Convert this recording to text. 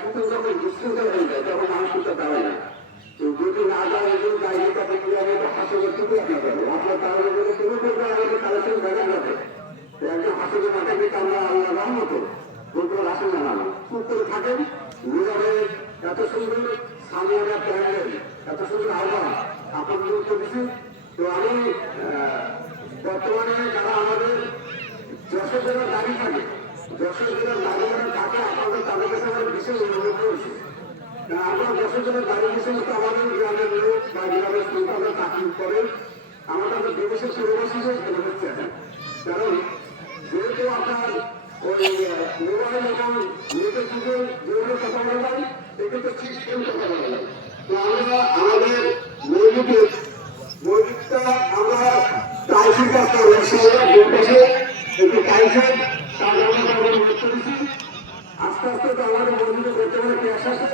কিন্তু যখন বিশৃঙ্খল হয়ে যায় তখন মানুষ কিন্তু দাঁড়ায় না। তো যদি না যায় যদি জায়গাটা দেখলে আমি হাসে করতে আপনার তাহলে যদি কোনো করবে আমাদের কালেকশন দেখা যাবে একজন হাসিকে মাঠে কিন্তু আমরা আল্লাহ রহমত বলতে আসেন না না চুপ করে থাকেন নীরবে। এত সুন্দর সামিয়ানা প্যান্ডেল, এত সুন্দর আহ্বান আপনাদের করেছি। তো আমি বর্তমানে যারা আমাদের যশোর জেলার দাবি থাকে যশোর জেলার দাবিরা তাকে আপনাদের তাদের কাছে আমরা বিশেষ অনুরোধ করছি। আমরা যশোর জেলার দাবি হিসেবে আমাদের গ্রামের লোক বা গ্রামের সন্তানরা চাকরি করেন আমাদের বিদেশের প্রবাসীদের এখানে হচ্ছে কারণ যেহেতু আপনার ওই মোবাইল এবং নেটের যুগে যেগুলো কথা বলা যায় এগুলো সিস্টেম কথা বলা যায়। তো আমরা আমাদের মসজিদটা আমরা টাইসের কাজ করবো একটু টাইসের আস্তে আস্তে তো আমাদের মসজিদে করতে পারে ক্যাশ আছে